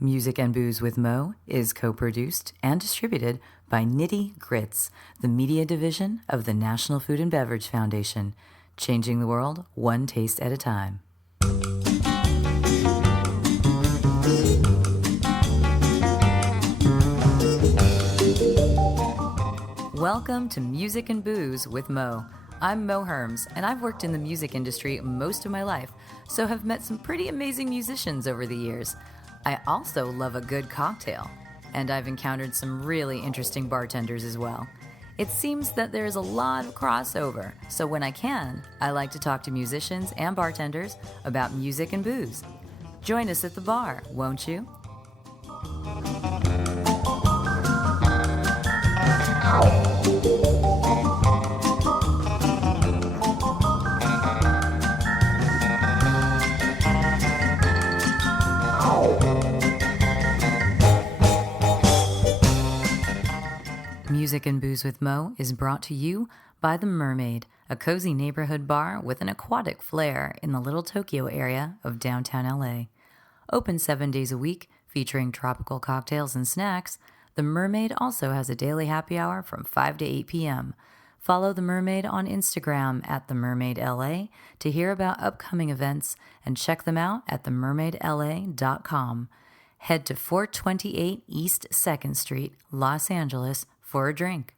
Music and Booze with Mo is co-produced and distributed by Nitty Grits, the media division of the National Food and Beverage Foundation, changing the world one taste at a time. Welcome to Music and Booze with Mo. I'm Mo Herms, and I've worked in the music industry most of my life, so have met some pretty amazing musicians over the years. I also love a good cocktail, and I've encountered some really interesting bartenders as well. It seems that there's a lot of crossover, so when I can, I like to talk to musicians and bartenders about music and booze. Join us at the bar, won't you? Music and Booze with Mo is brought to you by The Mermaid, a cozy neighborhood bar with an aquatic flair in the Little Tokyo area of downtown LA. Open 7 days a week, featuring tropical cocktails and snacks, The Mermaid also has a daily happy hour from 5 to 8 p.m. Follow The Mermaid on Instagram at TheMermaidLA to hear about upcoming events and check them out at themermaidla.com. Head to 428 East 2nd Street, Los Angeles, for a drink.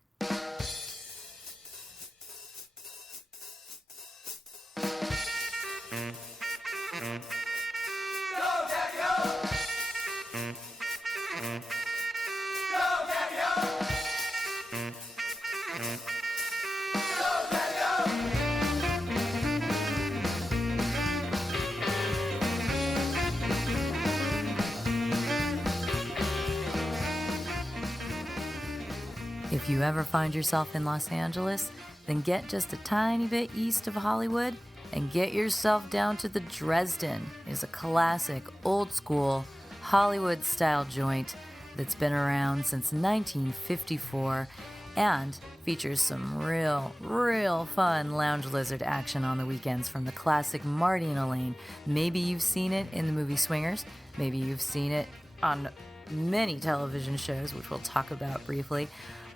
If you ever find yourself in Los Angeles, then get just a tiny bit east of Hollywood and get yourself down to the Dresden. It's a classic, old-school, Hollywood-style joint that's been around since 1954 and features some real fun lounge lizard action on the weekends from the classic Marty and Elaine. Maybe you've seen it in the movie Swingers. Maybe you've seen it on many television shows, which we'll talk about briefly.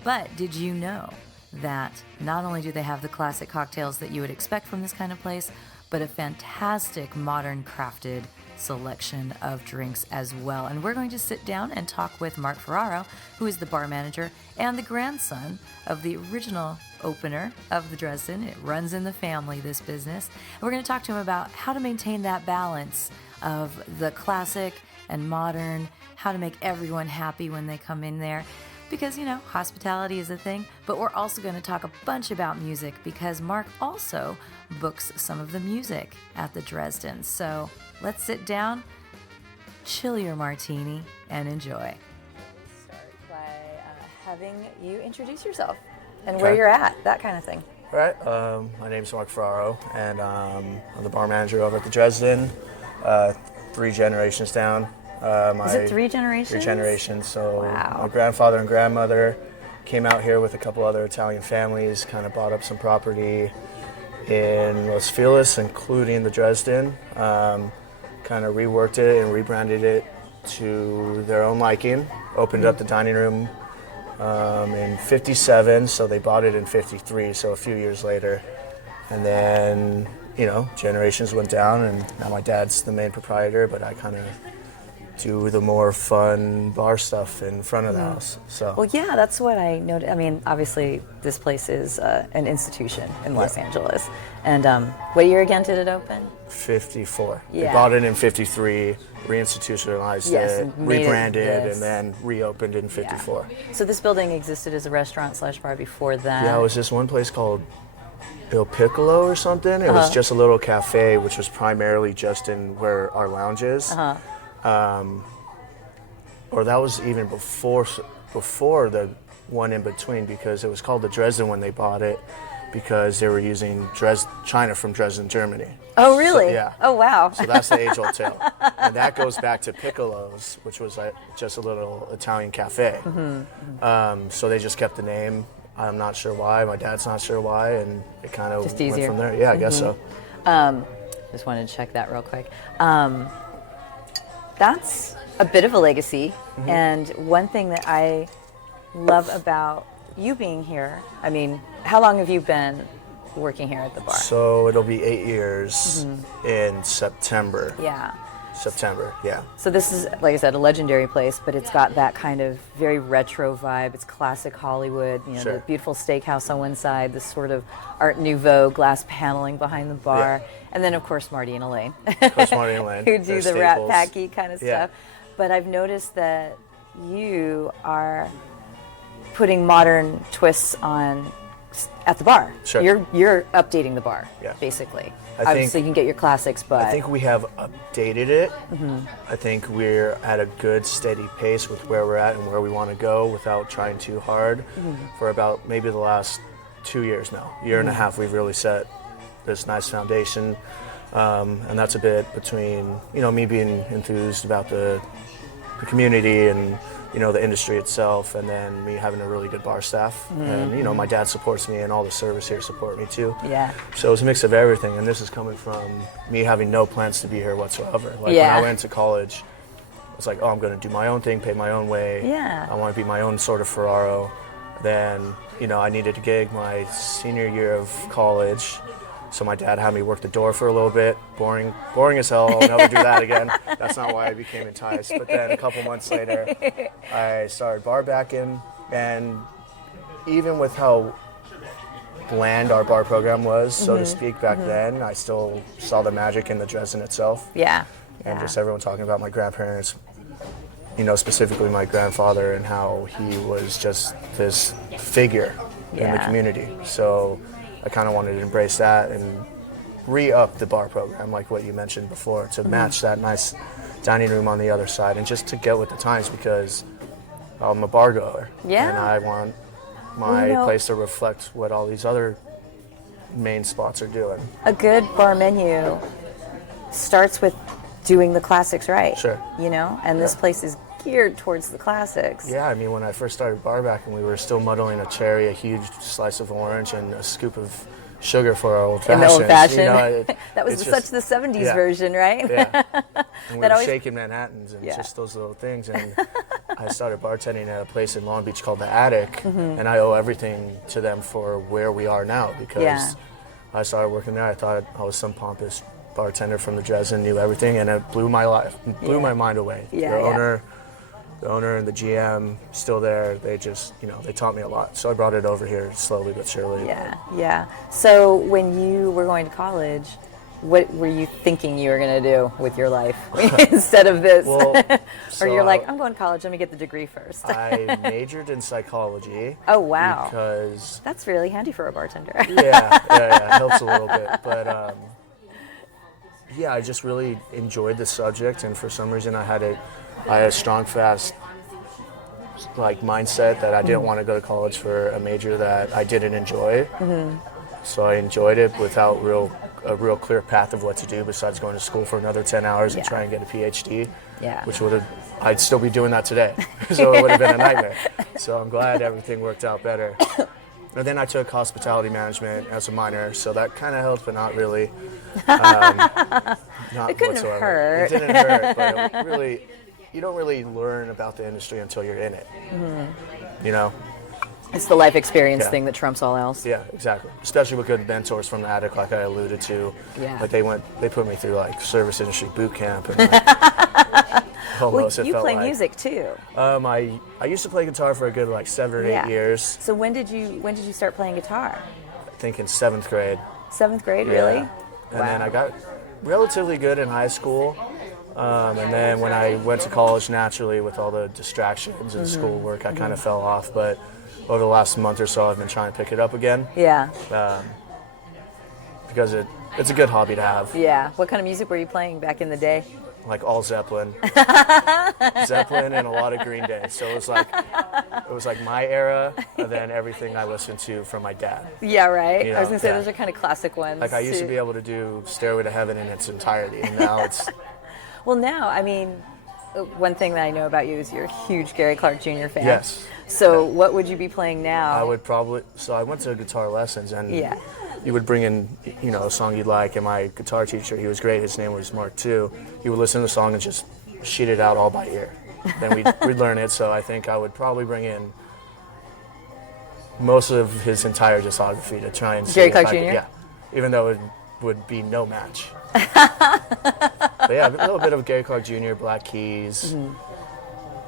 But did you know that not only do they have the classic cocktails that you would expect from this kind of place, but a fantastic modern crafted selection of drinks as well? And we're going to sit down and talk with Mark Ferraro, who is the bar manager and the grandson of the original opener of the Dresden. It runs in the family, this business. And we're going to talk to him about how to maintain that balance of the classic and modern, how to make everyone happy when they come in there. Because, you know, hospitality is a thing, but we're also going to talk a bunch about music because Mark also books some of the music at the Dresden. So let's sit down, chill your martini, and enjoy. Start by having you introduce yourself and where you're at, that kind of thing. All right. My name's Mark Ferraro, and I'm the bar manager over at the Dresden, 3 generations down. Is it 3 generations? 3 generations. So wow. My grandfather and grandmother came out here with a couple other Italian families, kind of bought up some property in Los Feliz, including the Dresden, kind of reworked it and rebranded it to their own liking, opened up the dining room in 57, so they bought it in 53, so a few years later. And then, you know, generations went down, and now my dad's the main proprietor, but I kind of do the more fun bar stuff in front of the house. So. Well, yeah, that's what I noticed. I mean, obviously, this place is an institution in Los Angeles. And what year again did it open? 54. Yeah. They bought it in 53, reinstitutionalized it, rebranded, and then reopened in 54. Yeah. So this building existed as a restaurant/bar before that? Yeah, it was this one place called Il Piccolo or something. It was just a little cafe, which was primarily just in where our lounge is. Or that was even before the one in between, because it was called the Dresden when they bought it, because they were using China from Dresden, Germany. Oh, really? So, yeah. Oh, wow. So that's the age-old tale. And that goes back to Piccolo's, which was just a little Italian cafe. So they just kept the name. I'm not sure why. My dad's not sure why. And it kind of went from there. Yeah, I guess so. Just wanted to check that real quick. That's a bit of a legacy. And one thing that I love about you being here, I mean, how long have you been working here at the bar? So it'll be 8 years in September. Yeah. September, yeah. So this is, like I said, a legendary place, but it's got that kind of very retro vibe. It's classic Hollywood, you know, Sure. the beautiful steakhouse on one side, this sort of Art Nouveau glass paneling behind the bar, and then of course Marty and Elaine, Of course, Marty and Elaine. who do They're the Rat staples. Packy kind of Yeah. stuff. But I've noticed that you are putting modern twists on at the bar. Sure. You're updating the bar, Yeah. basically. I Obviously, think- you can get your classics, but I think we have updated it. I think we're at a good steady pace with where we're at and where we want to go without trying too hard. For about maybe the last 2 years now, year and a half, we've really set this nice foundation. And that's a bit between, you know, me being enthused about the community and, you know, the industry itself, and then me having a really good bar staff. And, you know, my dad supports me and all the servers here support me too. yeah. So it's a mix of everything, and this is coming from me having no plans to be here whatsoever. Like Yeah. when I went to college, it's like, oh, I'm going to do my own thing, pay my own way. Yeah. I want to be my own sort of Ferraro. Then, you know, I needed a gig my senior year of college. So my dad had me work the door for a little bit. Boring as hell. I'll never do that again. That's not why I became enticed. But then a couple months later, I started bar backing, and even with how bland our bar program was, so to speak, back then, I still saw the magic in the Dresden itself. Yeah. And Yeah. just everyone talking about my grandparents, you know, specifically my grandfather, and how he was just this figure in the Yeah. community. So I kind of wanted to embrace that and re-up the bar program, like what you mentioned before, to match that nice dining room on the other side, and just to get with the times, because I'm a bar goer. Yeah. And I want my Well, you know, place to reflect what all these other main spots are doing. a good bar menu starts with doing the classics right. Sure. You know, and this place is geared towards the classics. Yeah, I mean, when I first started bar backing, we were still muddling a cherry, a huge slice of orange, and a scoop of sugar for our old In fashions. the old fashioned. You know, that was it's such just- the 70s yeah. version, right? Yeah. And we That were always- shaking Manhattans and Yeah. just those little things. And I started bartending at a place in Long Beach called The Attic, and I owe everything to them for where we are now, because Yeah. I started working there. I thought I was some pompous bartender from the Dresden, knew everything, and it blew my my mind away. Yeah, the yeah. owner and the GM still there. They just, you know, they taught me a lot. So I brought it over here slowly but surely. Yeah, yeah. So when you were going to college, what were you thinking you were going to do with your life instead of this? Well, or you're so like, I'm going to college, let me get the degree first. I majored in psychology. Oh, wow. Because That's really handy for a bartender. yeah, it helps a little bit. But yeah, I just really enjoyed the subject, and for some reason I had a strong, fast like mindset that I didn't want to go to college for a major that I didn't enjoy. So I enjoyed it without a real clear path of what to do besides going to school for another 10 hours and Yeah. try and get a PhD. Yeah. Which I'd still be doing that today. So it would have been a nightmare. So I'm glad everything worked out better. And then I took hospitality management as a minor, so that kind of helped, but not really. Not It couldn't whatsoever. hurt. It didn't hurt, but it really, you don't really learn about the industry until you're in it. You know? It's the life experience Yeah. thing that trumps all else. Yeah, exactly. Especially with good mentors from the Attic, like I alluded to. Yeah. Like they put me through like service industry boot camp and like, Well, almost it you felt play like. music too. I used to play guitar for a good like 7 or 8 Yeah. years. So when did you start playing guitar? I think in 7th grade. 7th grade, really? Yeah. And then I got relatively good in high school. And then when I went to college, naturally, with all the distractions and schoolwork, I kind of fell off. But over the last month or so, I've been trying to pick it up again Yeah. because it's a good hobby to have. Yeah. What kind of music were you playing back in the day? Like all Zeppelin, Zeppelin, and a lot of Green Day. So it was like my era, and then everything I listened to from my dad. Yeah, right? You I was know, going to say, yeah. those are kind of classic ones. Like I used to be able to do Stairway to Heaven in its entirety, and now it's Well, now, I mean, one thing that I know about you is you're a huge Gary Clark Jr. fan. yes. So what would you be playing now? I would probably. So I went to guitar lessons, and Yeah. you would bring in, you know, a song you'd like. And my guitar teacher, he was great. His name was Mark too. He would listen to the song and just sheet it out all by ear. Then we'd learn it. So I think I would probably bring in most of his entire discography to try and see. Gary Clark Jr.? Yeah, even though it would be no match. But yeah, a little bit of Gary Clark Jr., Black Keys.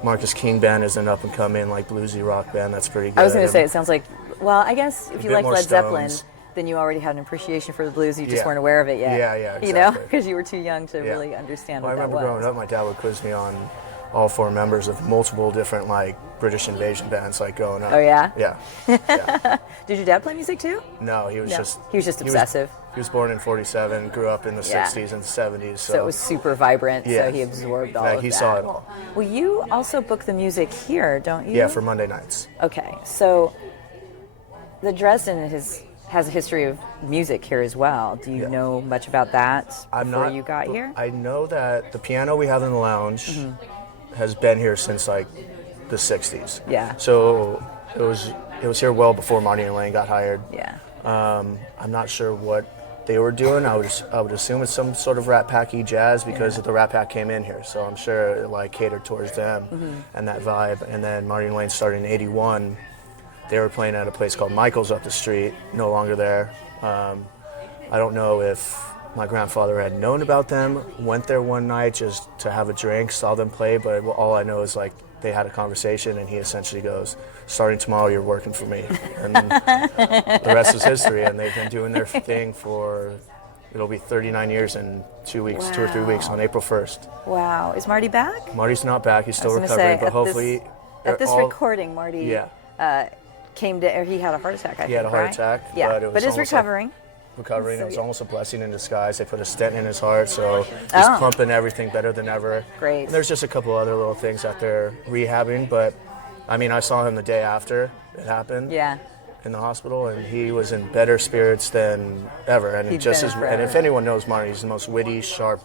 Marcus King Band is an up-and-coming, like, bluesy rock band that's pretty good. I was going to say, it sounds like, well, I guess if you like Led Zeppelin, Stones. then you already had an appreciation for the blues. You just Yeah. weren't aware of it yet. Yeah, exactly. You know, because you were too young to really understand Well, what I remember that was. growing up, my dad would quiz me on all 4 members of multiple different, like, British invasion bands, like, growing up. Oh, yeah? Yeah. Did your dad play music too? No, he was just... He was just obsessive. He was born in 47, grew up in the 60s and 70s. So it was super vibrant, so he absorbed all of that. He saw it all. Well, you also book the music here, don't you? Yeah, for Monday nights. Okay, so the Dresden has a history of music here as well. Do you know much about that before you got here? I know that the piano we have in the lounge has been here since, like, the 60s. Yeah. So it was here well before Marty and Elaine got hired. Yeah. I'm not sure what they were doing. I would assume it's some sort of Rat Packy jazz because the Rat Pack came in here. So I'm sure it, like, catered towards them and that vibe. And then Marty and Elaine started in 81. They were playing at a place called Michael's up the street, no longer there. I don't know if my grandfather had known about them, went there one night just to have a drink, saw them play, but all I know is, like, they had a conversation and he essentially goes, starting tomorrow you're working for me. And the rest is history, and they've been doing their thing for, it'll be 39 years in 2 weeks, 2 or 3 weeks on April 1st. Wow. Is Marty back? Marty's not back, he's still I was gonna recovering, say, but hopefully... At this recording, Marty came to, or he had a heart attack, I think, He had a heart right? attack, Yeah, but but is recovering. Recovering. So, it was almost a blessing in disguise. They put a stent in his heart, so he's pumping everything better than ever. Great. And there's just a couple other little things that they're rehabbing, but I mean, I saw him the day after it happened. Yeah. In the hospital, and he was in better spirits than ever. And and if anyone knows Marty, he's the most witty, sharp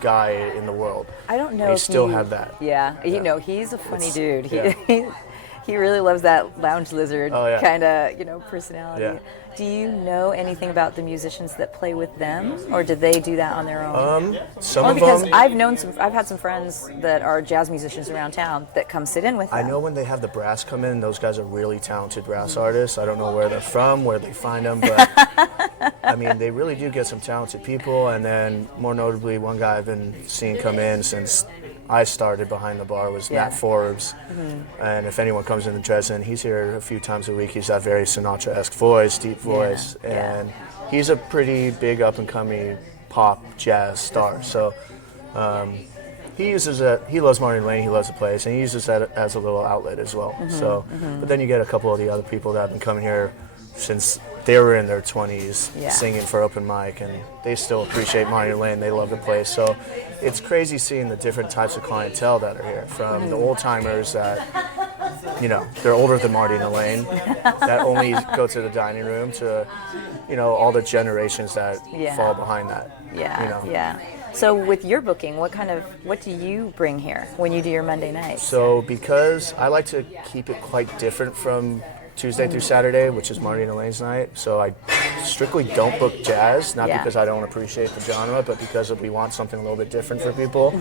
guy in the world. I don't know. And if he still have that. Yeah. You know, he's a funny dude. He really loves that lounge lizard kind of, personality. Yeah. Do you know anything about the musicians that play with them, or did they do that on their own? Some Only of because them. I've had some friends that are jazz musicians around town that come sit in with them. I know when they have the brass come in, those guys are really talented brass artists. I don't know where they're from, where they find them, but I mean, they really do get some talented people. And then, more notably, one guy I've been seeing come in since I started behind the bar was Matt Forbes. And if anyone comes into Dresden, he's here a few times a week. He's that very Sinatra-esque voice, deep voice, and he's a pretty big up-and-coming pop jazz star. So he uses it. He loves Marty Lane. He loves the place, and he uses that as a little outlet as well. But then you get a couple of the other people that have been coming here since they were in their 20s, singing for open mic, and they still appreciate Marty Lane. They love the place. So it's crazy seeing the different types of clientele that are here, from the old timers that, they're older than Marty and Elaine, that only go to the dining room, to, all the generations that fall behind that. Yeah. So with your booking, what do you bring here when you do your Monday nights? So because I like to keep it quite different from Tuesday through Saturday, which is Marty and Elaine's night, so I strictly don't book jazz, not because I don't appreciate the genre, but because we want something a little bit different for people.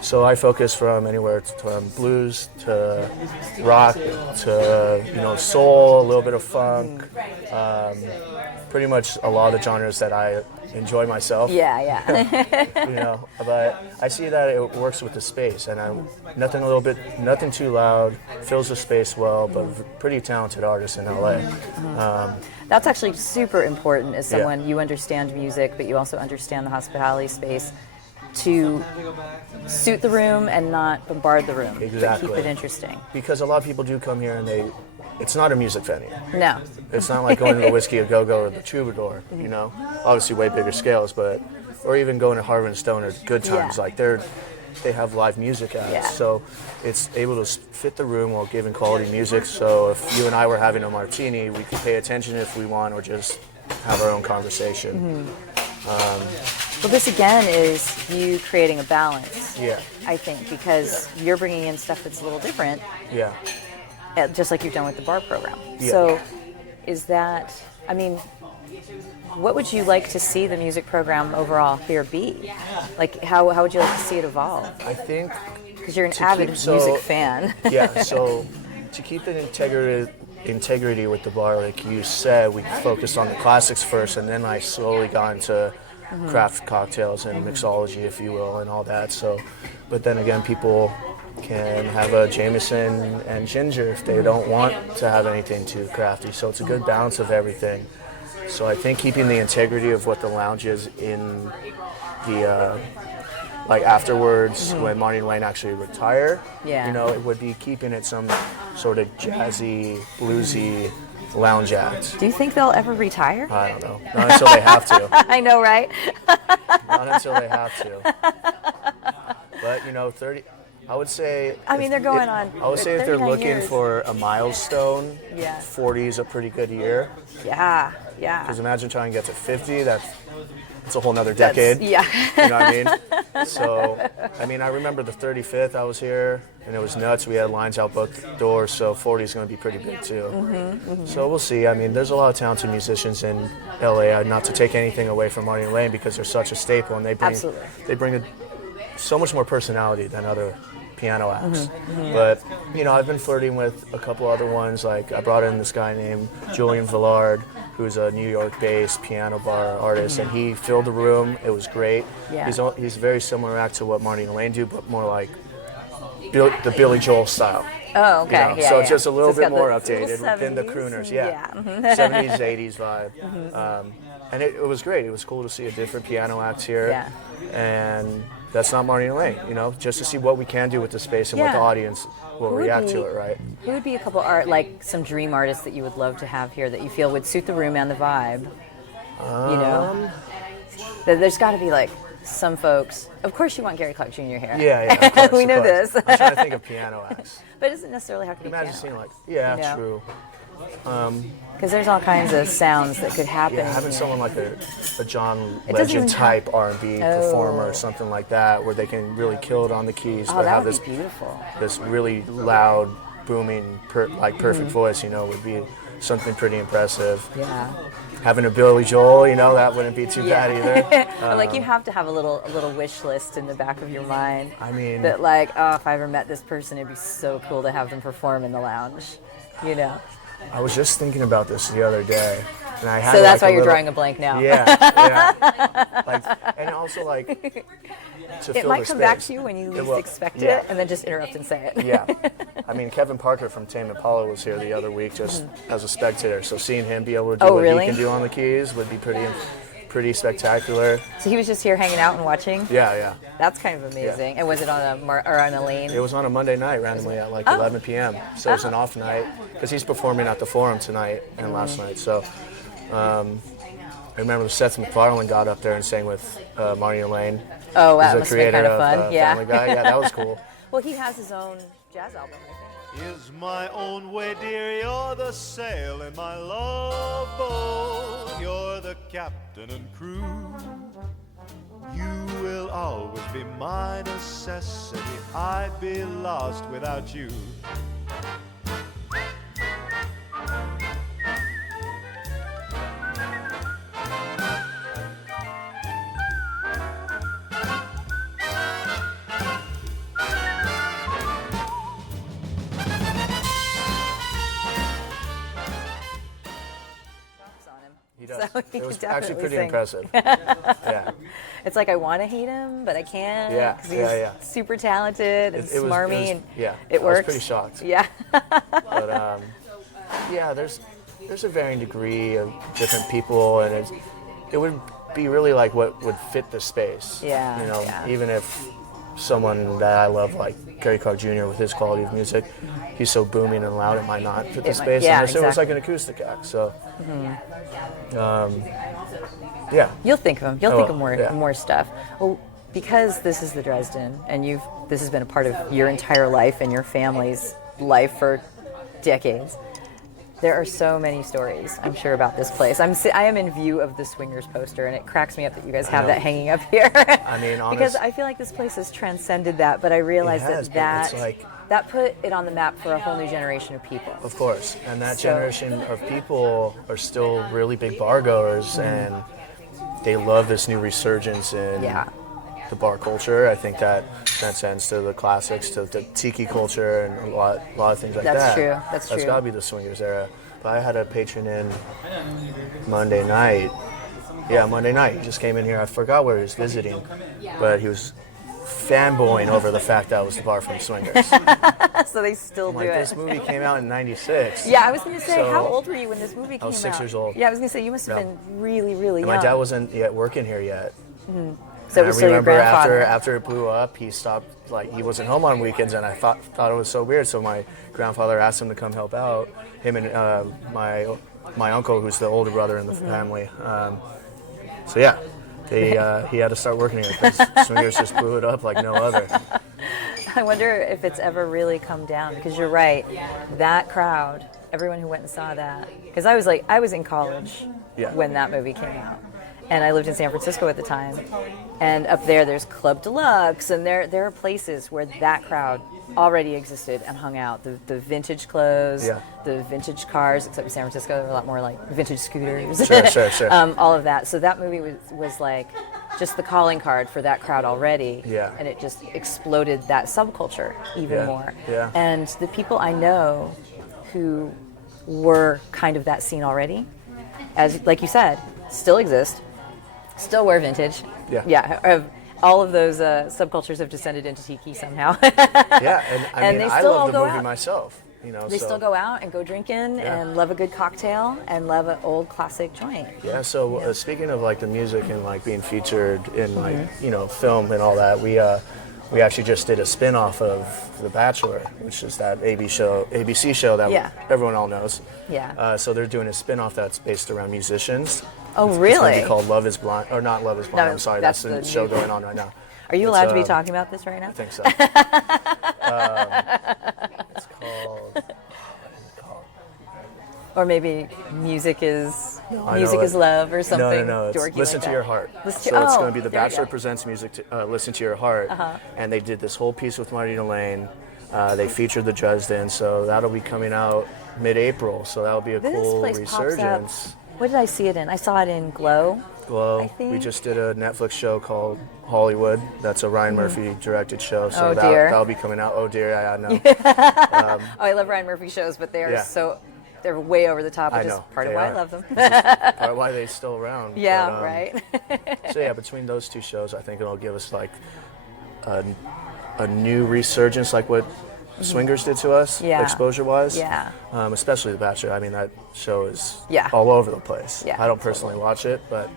So I focus from anywhere from blues to rock to soul, a little bit of funk, pretty much a lot of the genres that I enjoy myself. But I see that it works with the space, and nothing too loud, fills the space well, but pretty talented artists in LA. That's actually super important as someone, you understand music, but you also understand the hospitality space, to suit the room and not bombard the room, but keep it interesting. Because a lot of people do come here and it's not a music venue. No. It's not like going to the Whiskey A Go-Go or the Troubadour, obviously way bigger scales, or even going to Harvard and Stone or Good Times, like they have live music acts, so it's able to fit the room while giving quality music. So if you and I were having a martini, we could pay attention if we want, or just have our own conversation. Well, this again is you creating a balance, I think, because you're bringing in stuff that's a little different, just like you've done with the bar program. So is that, what would you like to see the music program overall here be? Like, how would you like to see it evolve? I think because you're an avid music fan. Yeah, so to keep the integrity with the bar, like you said, we focused on the classics first, and then I slowly got into craft cocktails and mixology, if you will, and all that. So, but then again, people can have a Jameson and ginger if they don't want to have anything too crafty. So it's a good balance of everything. So I think keeping the integrity of what the lounge is in the like afterwards when Marty and Wayne actually retire, you know, it would be keeping it some sort of jazzy, bluesy lounge act. Do you think they'll ever retire? I don't know. Not until they have to. I know, right? Not until they have to. But, you know, 30... I would say... I mean, they're going on... I would say if they're looking years. for a milestone, 40 is a pretty good year. Yeah, yeah. Because imagine trying to get to 50, that's a whole nother decade. Yeah. You know what I mean? So, I mean, I remember the 35th I was here, and it was nuts. We had lines out both doors, so 40 is going to be pretty big, too. So we'll see. I mean, there's a lot of talented musicians in LA, not to take anything away from Marty and Lane, because they're such a staple, and they bring so much more personality than other piano acts. But, you know, I've been flirting with a couple other ones. Like, I brought in this guy named Julian Villard, who's a New York-based piano bar artist, and he filled the room. It was great. Yeah. He's a very similar act to what Marty and Elaine do, but more like the Billy Joel style. Oh, okay. You know? So it's just a little bit more updated than the crooners. 70s, 80s vibe. And it was great. It was cool to see a different piano act here. And that's not Marty and Elaine, you know, just to see what we can do with the space and what the audience will react to it, right? Who would be a couple some dream artists that you would love to have here that you feel would suit the room and the vibe? You know, there's got to be like some folks. Of course, you want Gary Clark Jr. here. Yeah, of course. We know this. I'm trying to think of piano acts. But it doesn't necessarily have to be Imagine piano. seeing true. Because there's all kinds of sounds that could happen. Yeah, having someone like a John Legend type R&B performer or something like that, where they can really kill it on the keys, but have this beautiful. This really loud, booming, perfect voice, you know, would be something pretty impressive. Yeah. Having a Billy Joel, you know, that wouldn't be too bad either. Like you have to have a little wish list in the back of your mind. I mean, that like, oh, if I ever met this person, it'd be so cool to have them perform in the lounge. You know. I was just thinking about this the other day, and I had. So that's why you're drawing a blank now. Yeah. And also like. It might come back to you when you least expect it, and then just interrupt and say it. Yeah. I mean, Kevin Parker from Tame Impala was here the other week just as a spectator, so seeing him be able to do what he can do on the keys would be pretty spectacular. So he was just here hanging out and watching? Yeah. That's kind of amazing. Yeah. And was it on a lane? It was on a Monday night randomly at like 11 p.m. So it was an off night, because he's performing at the Forum tonight and last night. So I remember Seth MacFarlane got up there and sang with Marty and Lane. Oh, wow. He's the creator kind of fun. of Family Guy. Yeah, that was cool. Well, he has his own jazz album, I think. Is my own way, dear, you're the sail in my love boat. You're the captain and crew. You will always be my necessity. I'd be lost without you. He does. So it was can actually pretty sing. impressive. Yeah. It's like I want to hate him, but I can't. Yeah, because he's super talented and smarmy, and it works. I was pretty shocked. Yeah. But yeah, there's a varying degree of different people, and it would be really like what would fit the space. Yeah. You know, even if someone that I love, like Gary Clark Jr. with his quality of music, he's so booming and loud, it might not fit the space unless it was like an acoustic act. So, yeah. You'll think of him. You'll think of more stuff. Well, because this is the Dresden, and this has been a part of your entire life and your family's life for decades. There are so many stories, I'm sure, about this place. I am in view of the Swingers poster, and it cracks me up that you guys have that hanging up here. I mean, because I feel like this place has transcended that, but I realize that put it on the map for a whole new generation of people. Of course, and that generation of people are still really big bar goers, and they love this new resurgence in the bar culture. I think that transcends to the classics, to the tiki culture, and a lot of things like that. That's true. That's got to be the Swingers era. But I had a patron in Monday night. Yeah, Monday night. He just came in here. I forgot where he was visiting, but he was fanboying over the fact that I was the bar from Swingers. So they still do it. This movie came out in '96. Yeah, I was going to say, how old were you when this movie came out? I was 6 years old. Yeah, I was going to say, you must have been really, really young. My dad wasn't yet working here yet. Mm-hmm. So it was your remember grandfather. after it blew up, he stopped, he wasn't home on weekends, and I thought it was so weird. So my grandfather asked him to come help out, him and my uncle, who's the older brother in the family. So yeah, he had to start working here because Swingers just blew it up like no other. I wonder if it's ever really come down, because you're right, that crowd, everyone who went and saw that, because I was in college when that movie came out. And I lived in San Francisco at the time. And up there's Club Deluxe, and there are places where that crowd already existed and hung out. The vintage clothes, the vintage cars, except in San Francisco, there were a lot more like vintage scooters. Sure. All of that. So that movie was like just the calling card for that crowd already. Yeah. And it just exploded that subculture even more. Yeah. And the people I know who were kind of that scene already, as like you said, still exist. Still wear vintage. Yeah. All of those subcultures have descended into tiki somehow. And I mean, I love the movie out. myself. They still go out and go drinking and love a good cocktail and love an old classic joint. Yeah. So speaking of the music and being featured in film and all that, we actually just did a spin-off of The Bachelor, which is that ABC show that everyone all knows. Yeah. So they're doing a spin-off that's based around musicians. Oh, really? It's going to be called Love is Blind, or not Love is Blind, No, I'm sorry, that's the show going on right now. Are you allowed to be talking about this right now? I think so. It's called... Or maybe Music is Love or something. No. It's Listen to Your Heart. It's going to be The Bachelor Presents Music to Listen to Your Heart. And they did this whole piece with Martina Lane. They featured the Dresden, so that'll be coming out mid-April. So that'll be a cool resurgence. What did I see it in? I saw it in Glow. I think. We just did a Netflix show called Hollywood. That's a Ryan Murphy directed show. So that'll be coming out. Oh dear, I know. I love Ryan Murphy shows, but they are they're way over the top, which is part of why I love them. Part of why they're still around. Yeah, right. So between those two shows, I think it'll give us a new resurgence, like what Swingers did to us, exposure-wise. Yeah. Especially The Bachelor. I mean, that show is all over the place. Yeah, I don't personally watch it, but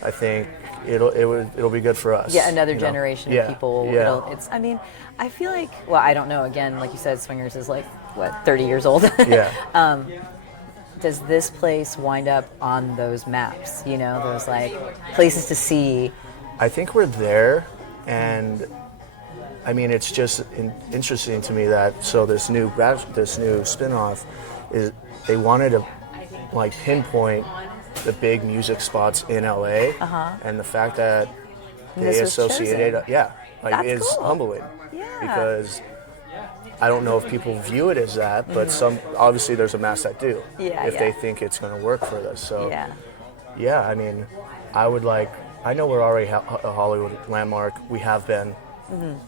I think it'll be good for us. Yeah, another generation of people. Yeah. I feel like, well, I don't know. Again, like you said, Swingers is 30 years old. Yeah. Does this place wind up on those maps? Those places to see. I think we're there, and I mean, it's just interesting to me that this new spin-off is they wanted to pinpoint the big music spots in LA, and the fact that they associated is cool. humbling. Yeah. Because I don't know if people view it as that, but obviously there's a mass that do. If they think it's going to work for this. So I mean, I know we're already a Hollywood landmark. We have been.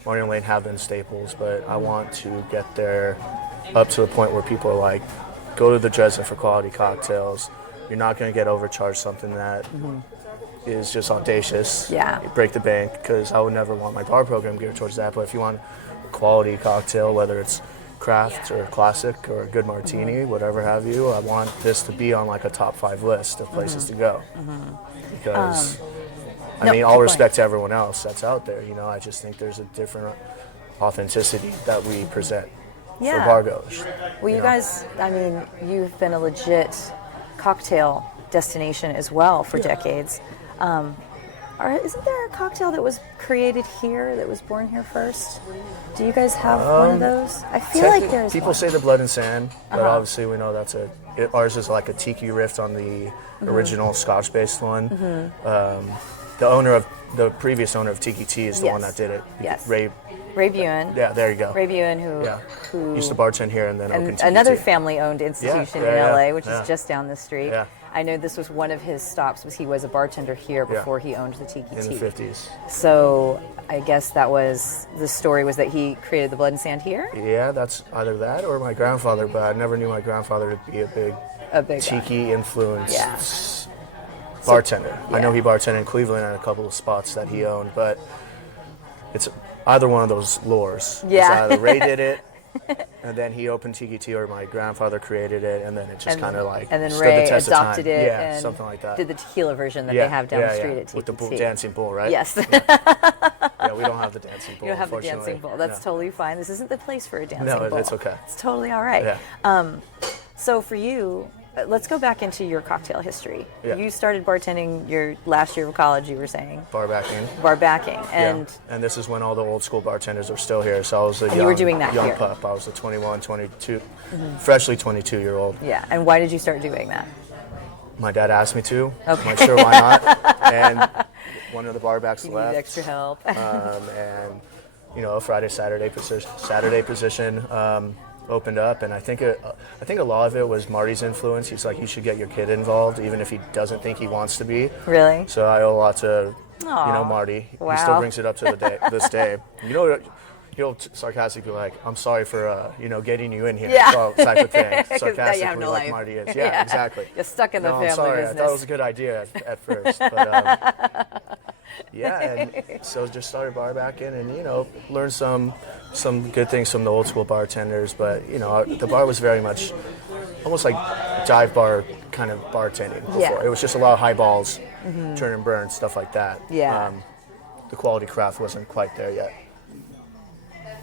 Martina Lane have been staples, but I want to get there up to the point where people are go to the Dresden for quality cocktails. You're not going to get overcharged something that is just audacious. Yeah. Break the bank, because I would never want my bar program geared towards that. But if you want a quality cocktail, whether it's craft or classic or a good martini, whatever have you, I want this to be on a top 5 list of places to go. Because... all respect to everyone else that's out there. I just think there's a different authenticity that we present for bar goers. Well, you guys, you've been a legit cocktail destination as well for decades. Isn't there a cocktail that was created here, that was born here first? Do you guys have one of those? I feel like there's people say the Blood and Sand, but obviously we know that's a ours is like a tiki riff on the original Scotch-based one. The previous owner of Tiki Tea is the one that did it. Yes. Ray Buin. Yeah, there you go. Ray Buin, who used to bartend here and then opened Tiki another Tea. family-owned institution in LA, which is just down the street. Yeah. I know this was one of his stops. He was a bartender here before he owned the Tiki Tea. In the 50s. So I guess that was the story, was that he created the Blood and Sand here? Yeah, that's either that or my grandfather, but I never knew my grandfather to be a big tiki influenced bartender. I know he bartended in Cleveland at a couple of spots that he owned, but it's either one of those lores. Yeah. It's either Ray did it, and then he opened Tiki Tea, or my grandfather created it, and then it just kind of like and then stood Ray the test adopted of time. it Yeah, and something like that. did the tequila version that they have down the street at Tiki with the Tea. dancing bull, right? Yes. Yeah, we don't have the dancing bull. You don't have the unfortunately. dancing bull. That's totally fine. This isn't the place for a dancing bull. No, it's okay. It's totally all right. Yeah. So for you, let's go back into your cocktail history. Yeah. You started bartending your last year of college, you were saying. Bar backing. And and this is when all the old school bartenders were still here. So I was a you were doing that young here. pup. I was a 21, 22, freshly 22-year-old. yeah. And why did you start doing that? My dad asked me to. Okay. I'm like, sure, why not? And one of the bar backs You left. needed extra help. And a Friday, Saturday position opened up, and I think a lot of it was Marty's influence. He's like, you should get your kid involved, even if he doesn't think he wants to be. Really? So I owe a lot to Aw, Marty. wow. He still brings it up to this day. He'll sarcastically be like, I'm sorry for getting you in here, type of thing. Sarcastically, no like life. Marty is. Yeah, exactly. You're stuck in the family I'm sorry. business. I thought it was a good idea at first, but and so just started bar backing and learned some good things from the old school bartenders. But the bar was very much almost like dive bar kind of bartending before. Yeah. It was just a lot of highballs, turn and burn, stuff like that. Yeah. The quality craft wasn't quite there yet.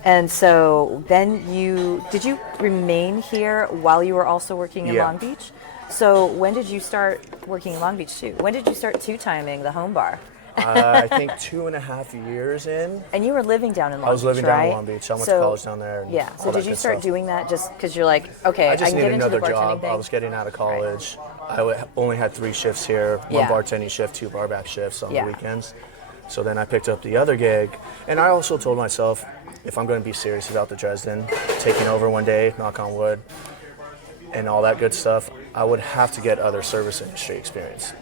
And so then did you remain here while you were also working in Long Beach? So when did you start working in Long Beach too? When did you start two-timing the home bar? I think 2.5 years in. And you were living down in Long Beach, I was living right? down in Long Beach. I went to college down there. And so did you start doing that just because you're like, okay, I just can needed get into the another bartending job. thing? I was getting out of college. I only had 3 shifts here, one bartending shift, 2 bar back shifts on the weekends. So then I picked up the other gig. And I also told myself, if I'm going to be serious about the Dresden, taking over one day, knock on wood, and all that good stuff, I would have to get other service industry experience.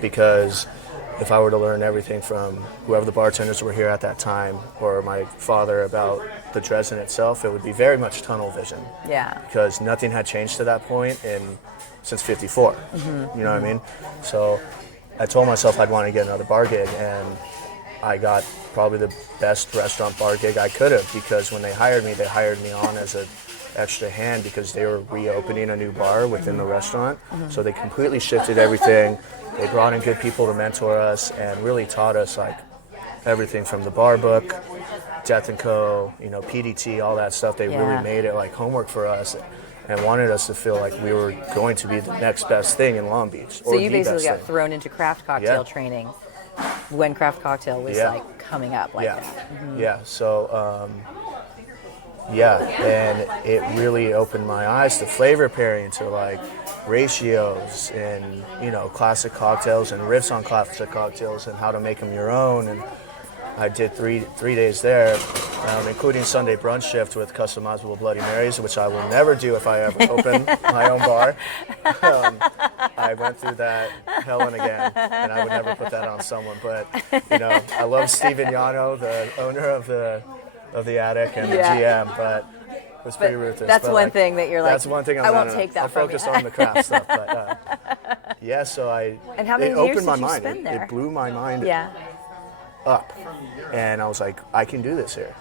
Because if I were to learn everything from whoever the bartenders were here at that time or my father about the Dresden itself, it would be very much tunnel vision. Yeah. Because nothing had changed to that point since '54. You know what I mean? So I told myself I'd want to get another bar gig, and I got probably the best restaurant bar gig I could have, because when they hired me on as an extra hand because they were reopening a new bar within the restaurant. So they completely shifted everything. They brought in good people to mentor us and really taught us like everything from the bar book, Death & Co., PDT, all that stuff. They really made it like homework for us and wanted us to feel like we were going to be the next best thing in Long Beach. So you basically got thrown into craft cocktail training when craft cocktail was like coming up like that. Yeah, so and it really opened my eyes to flavor pairing, to like ratios and classic cocktails and riffs on classic cocktails and how to make them your own. And I did three days there, including Sunday brunch shift with customizable Bloody Marys, which I will never do if I ever open my own bar. I went through that hell and again, and I would never put that on someone. But I love Steven Yano, the owner of the Attic and the GM, but it was pretty ruthless. That's but one thing that you're like, that's one thing I won't take that I from you. focus on the craft stuff, but so And how many it years opened my did you mind. spend there? It blew my mind up, and I was like, I can do this here.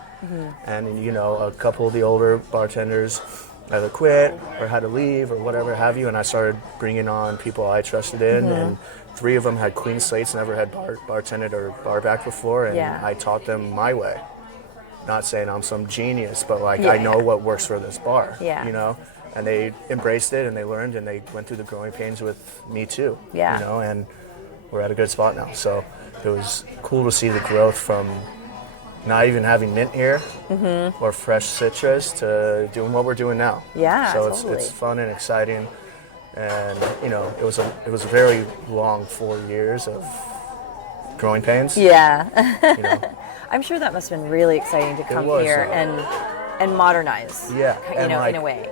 And a couple of the older bartenders either quit or had to leave or whatever have you, and I started bringing on people I trusted in, and 3 of them had clean slates, never had bartended or bar back before, and I taught them my way. Not saying I'm some genius, but I know what works for this bar, and they embraced it and they learned and they went through the growing pains with me too, and we're at a good spot now. So it was cool to see the growth from not even having mint here or fresh citrus to doing what we're doing now. Yeah, so totally. it's fun and exciting. And it was a very long 4 years of growing pains. Yeah. You I'm sure that must have been really exciting to come here and modernize. Yeah. And in a way.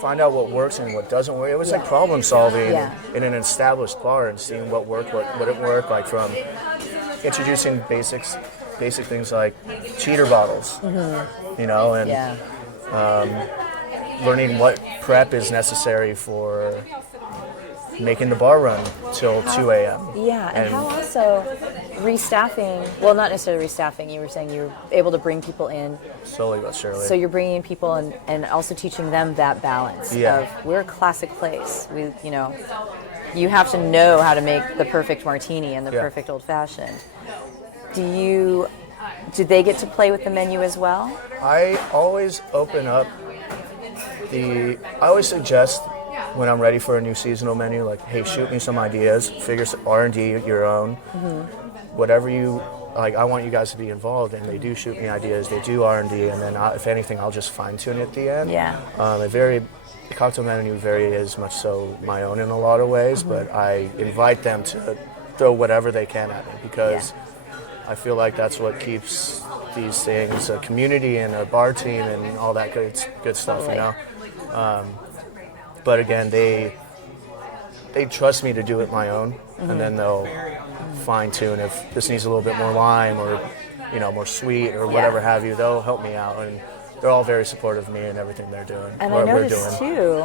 Find out what works and what doesn't work. It was like problem solving in an established bar and seeing what worked, what didn't work. Like from introducing basic things like cheater bottles, and learning what prep is necessary for making the bar run till 2 a.m. Yeah, and how also restaffing, well, not necessarily restaffing, you were saying you were able to bring people in. Slowly but surely. So you're bringing in people and also teaching them that balance of, we're a classic place. You have to know how to make the perfect martini and the perfect old fashioned. Do they get to play with the menu as well? I always I always suggest when I'm ready for a new seasonal menu, like, hey, shoot me some ideas, figure some R&D your own, whatever you like. I want you guys to be involved, and they do shoot me ideas. They do R&D, and then if anything, I'll just fine tune it at the end. Yeah. The cocktail menu is much so my own in a lot of ways, but I invite them to throw whatever they can at me because I feel like that's what keeps these things a community and a bar team and all that good stuff, But again, they trust me to do it my own, and then they'll fine tune if this needs a little bit more lime or more sweet or whatever have you. They'll help me out, and they're all very supportive of me and everything they're doing. And I noticed too,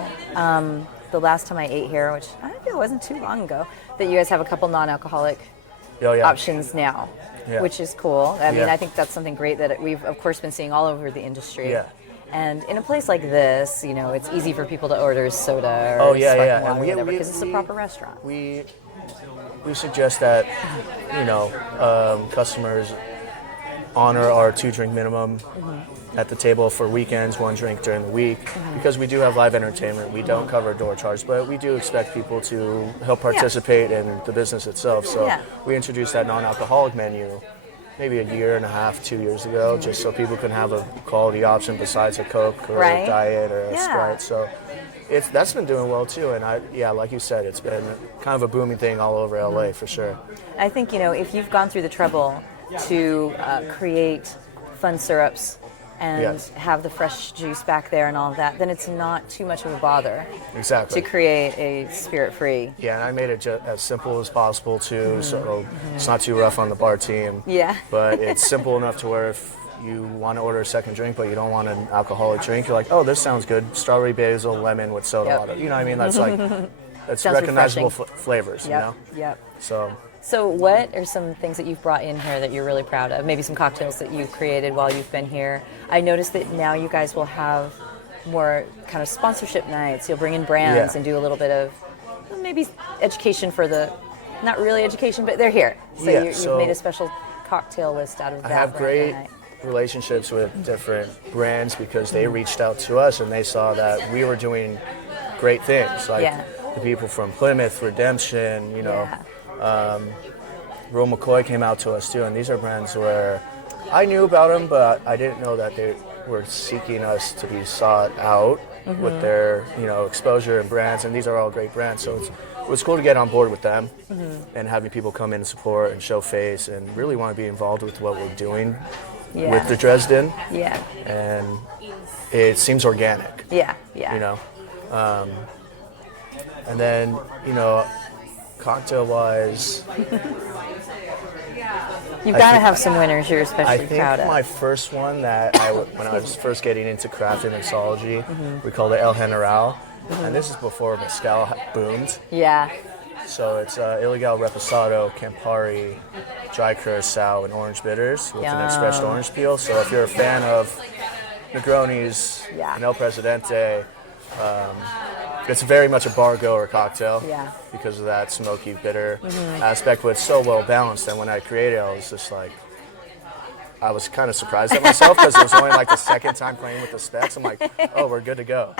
the last time I ate here, which I think it wasn't too long ago, that you guys have a couple non-alcoholic options now, which is cool. I mean, I think that's something great that we've of course been seeing all over the industry. Yeah. And in a place like this, it's easy for people to order soda or sparkling water or whatever because it's a proper restaurant. We suggest that, customers honor our 2-drink minimum at the table for weekends, 1 drink during the week, because we do have live entertainment. We don't cover door charge, but we do expect people to help participate in the business itself. So we introduced that non-alcoholic menu maybe a year and a half, 2 years ago, just so people can have a quality option besides a Coke or a Diet or a Sprite. So that's been doing well too. And like you said, it's been kind of a booming thing all over LA for sure. I think, if you've gone through the trouble to create fun syrups and have the fresh juice back there and all of that, then it's not too much of a bother to create a spirit-free. Yeah, and I made it as simple as possible too, so it's not too rough on the bar team. Yeah. But it's simple enough to where if you want to order a second drink but you don't want an alcoholic drink, you're like, oh, this sounds good, strawberry basil, lemon with soda water. You know what I mean? That's that's recognizable flavors, Yep. So what are some things that you've brought in here that you're really proud of? Maybe some cocktails that you've created while you've been here. I noticed that now you guys will have more kind of sponsorship nights. You'll bring in brands and do a little bit of maybe education for not really education, but they're here. So you've made a special cocktail list out of that. I have great relationships with different brands because they reached out to us and they saw that we were doing great things. Like the people from Plymouth, Redemption, Roe McCoy came out to us too, and these are brands where I knew about them, but I didn't know that they were seeking us to be sought out with their exposure and brands, and these are all great brands. So it was cool to get on board with them and having people come in and support and show face and really want to be involved with what we're doing with the Dresden. Yeah. And it seems organic. Yeah. And then cocktail-wise, you've got to have some winners you're especially proud of. I think my first one that when I was first getting into craft and mixology, we called it El General, and this is before mezcal boomed. Yeah. So it's Ilegal Reposado, Campari, Dry Curacao, and orange bitters with an expressed orange peel. So if you're a fan of Negronis and El Presidente, it's very much a bar goer cocktail because of that smoky, bitter aspect, but it's so well balanced. And when I created it, I was just like, I was kind of surprised at myself because it was only like the second time playing with the specs. I'm like, oh, we're good to go.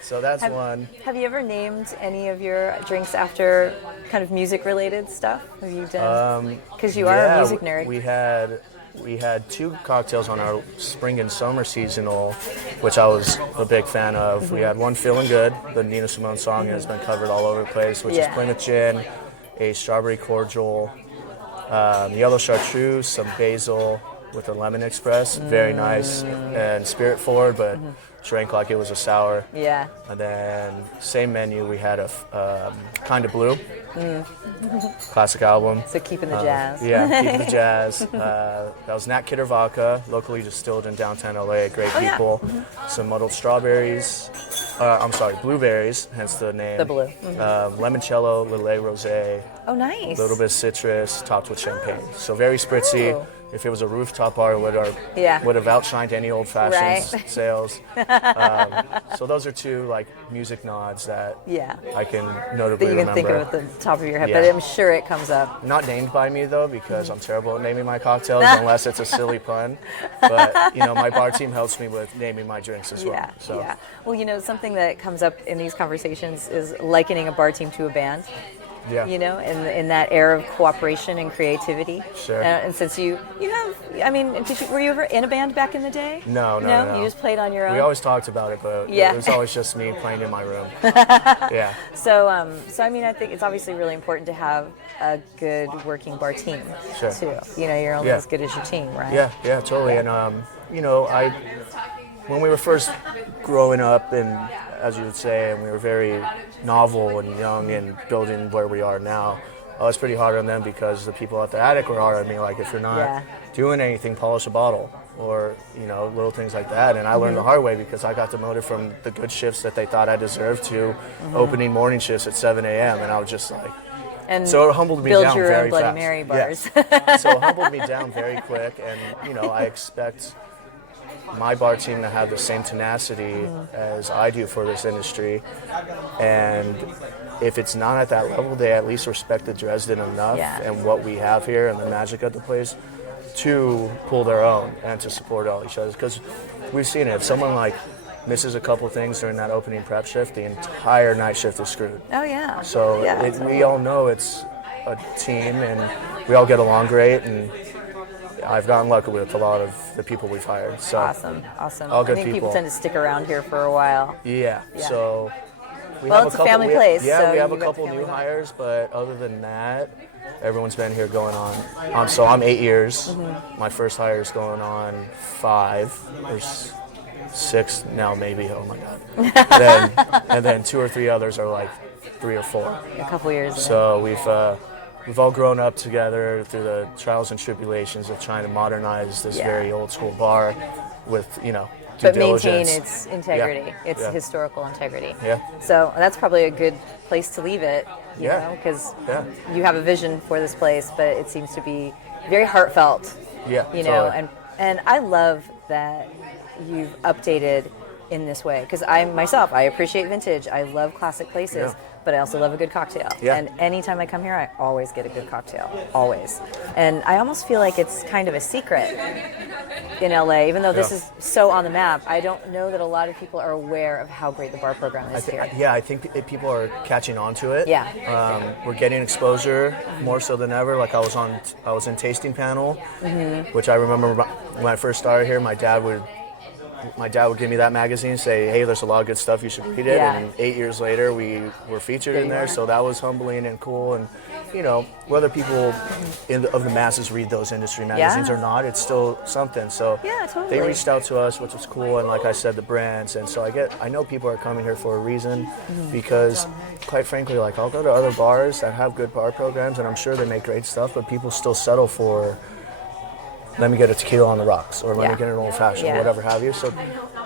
So that's one. Have you ever named any of your drinks after kind of music-related stuff? Have you done? Because you are a music nerd. We had we had 2 cocktails on our spring and summer seasonal, which I was a big fan of. We had one, Feeling Good, the Nina Simone song has been covered all over the place, which is Plymouth Gin, a strawberry cordial, yellow chartreuse, some basil with a lemon express. Very nice and spirit forward, but drank like it was a sour. Yeah. And then same menu, we had a Kind of Blue, classic album. So keeping the jazz. Yeah, keeping the jazz. That was Nat Kidder vodka, locally distilled in downtown LA. Great people. Some muddled strawberries. Blueberries, hence the name. The blue. Limoncello, Lillet Rosé. Oh, nice. A little bit of citrus, topped with champagne. So very spritzy. Ooh. If it was a rooftop bar, it would have outshined any old-fashioned sales. So those are 2 like music nods that I can notably that you can remember. think of at the top of your head, Yeah. but I'm sure it comes up. Not named by me though, because I'm terrible at naming my cocktails unless it's a silly pun. But my bar team helps me with naming my drinks as well. So. Well, something that comes up in these conversations is likening a bar team to a band. Yeah. In that era of cooperation and creativity. Sure. And since you have, were you ever in a band back in the day? No. You just played on your own? We always talked about it, but it was always just me playing in my room. So I think it's obviously really important to have a good working bar team too. You're only as good as your team, right? Yeah, totally. And when we were first growing up, and as you would say, and we were very novel and young and building where we are now, I was pretty hard on them because the people at the attic were hard on me. Like, if you're not doing anything, polish a bottle, or little things like that. And I learned the hard way because I got demoted from the good shifts that they thought I deserved to opening morning shifts at 7 a.m. And I was just like, and so it humbled me down your very own Bloody fast. Mary bars. So it humbled me down very quick, and I expect my bar team to have the same tenacity as I do for this industry. And if it's not at that level, they at least respect the Dresden enough and what we have here and the magic of the place to pull their own and to support all each other. Because we've seen it. If someone misses a couple things during that opening prep shift, the entire night shift is screwed. Oh, yeah. So we all know it's a team and we all get along great, and I've gotten lucky with a lot of the people we've hired. So awesome. All good I think people people tend to stick around here for a while. Yeah. So we well, have it's a couple, a family place. Yeah, so we have a got couple the new family hires, but other than that, everyone's been here going on. So I'm 8 years. My first hire is going on 5 or 6 now, maybe. Oh my God. and then 2 or 3 others are like 3 or 4. A couple years. So we've all grown up together through the trials and tribulations of trying to modernize this very old school bar with, due but diligence. maintain its integrity, its historical integrity. Yeah. So that's probably a good place to leave it, you know, because you have a vision for this place, but it seems to be very heartfelt. Yeah. You know, and I love that you've updated in this way, because I appreciate vintage. I love classic places. But I also love a good cocktail. Yeah. And anytime I come here, I always get a good cocktail. Always. And I almost feel like it's kind of a secret in LA, even though this is so on the map. I don't know that a lot of people are aware of how great the bar program is here. Yeah, I think people are catching on to it. Yeah. We're getting exposure more so than ever. Like I was in tasting panel, which I remember when I first started here, my dad would give me that magazine, say, hey, there's a lot of good stuff, you should read it. Yeah. And 8 years later, we were featured in there, so that was humbling and cool. And, whether people of the masses read those industry magazines or not, it's still something. So totally. they reached out to us, which was cool, and like I said, the brands. And so I know people are coming here for a reason, because, quite frankly, I'll go to other bars that have good bar programs, and I'm sure they make great stuff, but people still settle for, let me get a tequila on the rocks, or let me get an old-fashioned, or whatever have you. So,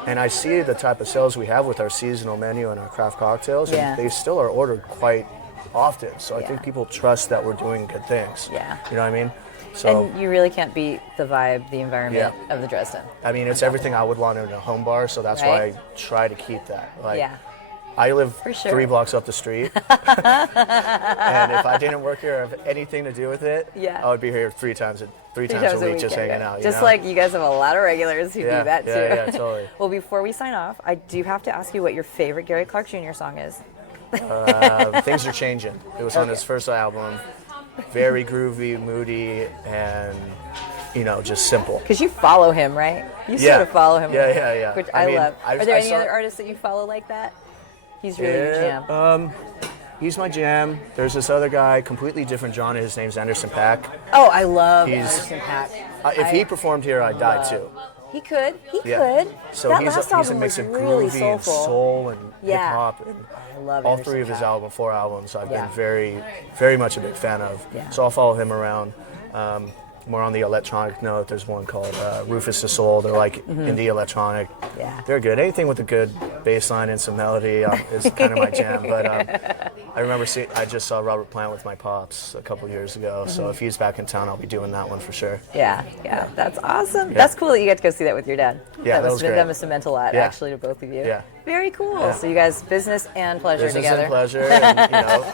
and I see the type of sales we have with our seasonal menu and our craft cocktails, and they still are ordered quite often. So I think people trust that we're doing good things. Yeah. You know what I mean? So, and you really can't beat the vibe, the environment of the Dresden. I mean, it's everything I would want in a home bar, so that's why I try to keep that. I live 3 blocks up the street, and if I didn't work here or have anything to do with it, I would be here three times a week just hanging out. Just like you guys have a lot of regulars who do that too. Yeah, totally. Well, before we sign off, I do have to ask you what your favorite Gary Clark Jr. song is. Things Are Changing. It was on his first album. Very groovy, moody, and just simple. Because you follow him, right? You Yeah. sort of follow him. Yeah. Which I I mean, love. I- Are there I any saw- other artists that you follow like that? He's really your jam. He's my jam. There's this other guy, completely different genre. His name's Anderson .Paak. Oh, I love He's- Anderson .Paak. If he performed here, I'd die too. He could. He Yeah. could. So that he's last a album mix was of really groovy and soulful. soul and Yeah. hip hop. And I love all Anderson three of his .Paak. 4 albums I've Yeah. been very, very much a big fan of. Yeah. So I'll follow him around. More on the electronic note, there's one called Rufus the Soul. They're like indie electronic. Yeah. They're good. Anything with a good bass line and some melody is kind of my jam. But I remember I just saw Robert Plant with my pops a couple years ago. So if he's back in town, I'll be doing that one for sure. Yeah, that's awesome. That's cool that you get to go see that with your dad. Yeah, that was great. That must have meant a lot, Yeah. actually, to both of you. Yeah. Very cool. Yeah. So you guys, business and pleasure Business together. and pleasure, and,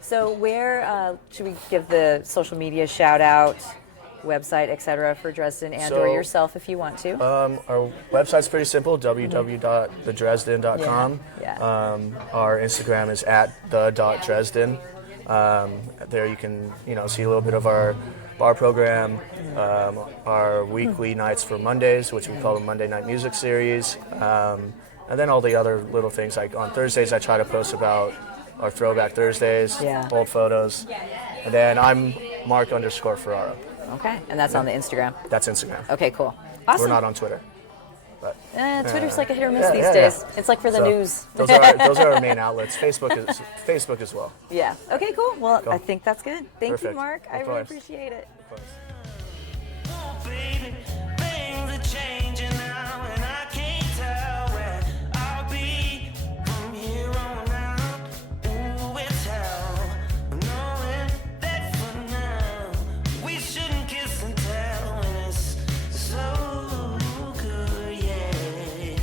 So where should we give the social media shout out, website, etc. for Dresden and or yourself if you want to? Our website's pretty simple, www.thedresden.com. Yeah. Our Instagram is @the.dresden. There you can, see a little bit of our bar program, our weekly nights for Mondays, which we call the Monday Night Music Series, and then all the other little things. Like on Thursdays, I try to post about our Throwback Thursdays, old photos, and then I'm Mark_Ferraro. Okay, and that's on the Instagram. That's Instagram. Okay, cool. Awesome. We're not on Twitter. But Twitter's like a hit or miss these days. It's like for the news. Those are our main outlets. Facebook as well. Yeah. Okay, cool. Well, I think that's good. Thank you, Perfect. Mark. I really appreciate it. Of course. Oh, baby, things are changing now, and I can't tell where I'll be from here on out. Ooh, it's hell, knowing that for now we shouldn't kiss and tell when it's so good, yeah.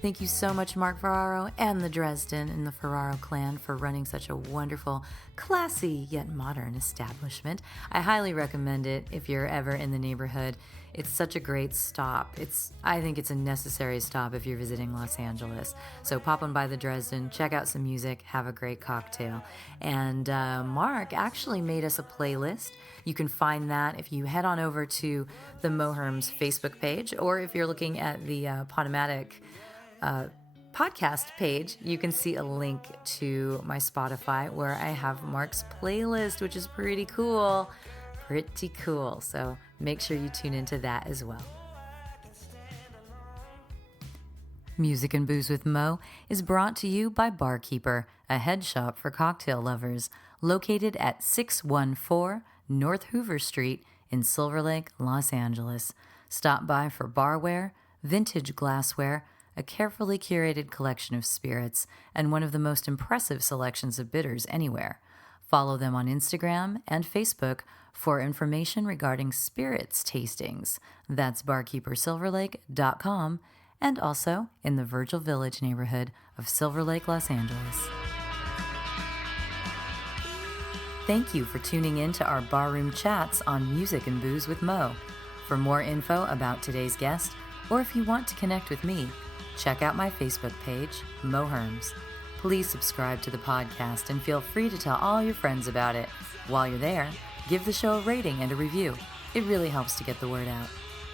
Thank you so much, Mark Ferraro and the Dresden and the Ferraro clan for running such a wonderful, classy yet modern establishment. I highly recommend it if you're ever in the neighborhood. It's such a great stop. I think it's a necessary stop if you're visiting Los Angeles. So pop on by the Dresden, check out some music, have a great cocktail. And Mark actually made us a playlist. You can find that if you head on over to the Moherms Facebook page, or if you're looking at the Podomatic podcast page, you can see a link to my Spotify where I have Mark's playlist, which is pretty cool. Pretty cool. So make sure you tune into that as well. Music and Booze with Mo is brought to you by Barkeeper, a head shop for cocktail lovers, located at 614 North Hoover Street in Silver Lake, Los Angeles. Stop by for barware, vintage glassware, a carefully curated collection of spirits, and one of the most impressive selections of bitters anywhere. Follow them on Instagram and Facebook for information regarding spirits tastings. That's barkeepersilverlake.com, and also in the Virgil Village neighborhood of Silver Lake, Los Angeles. Thank you for tuning in to our barroom chats on Music and Booze with Mo. For more info about today's guest, or if you want to connect with me, check out my Facebook page, Moherms. Please subscribe to the podcast and feel free to tell all your friends about it. While you're there, give the show a rating and a review. It really helps to get the word out.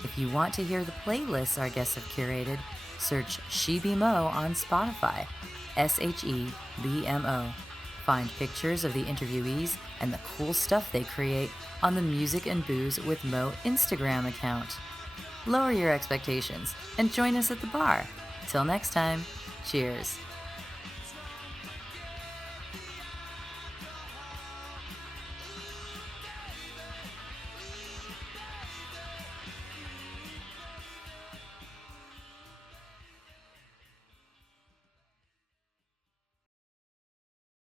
If you want to hear the playlists our guests have curated, search She Be Mo on Spotify, SHEBMO. Find pictures of the interviewees and the cool stuff they create on the Music and Booze with Mo Instagram account. Lower your expectations and join us at the bar. Till next time, cheers.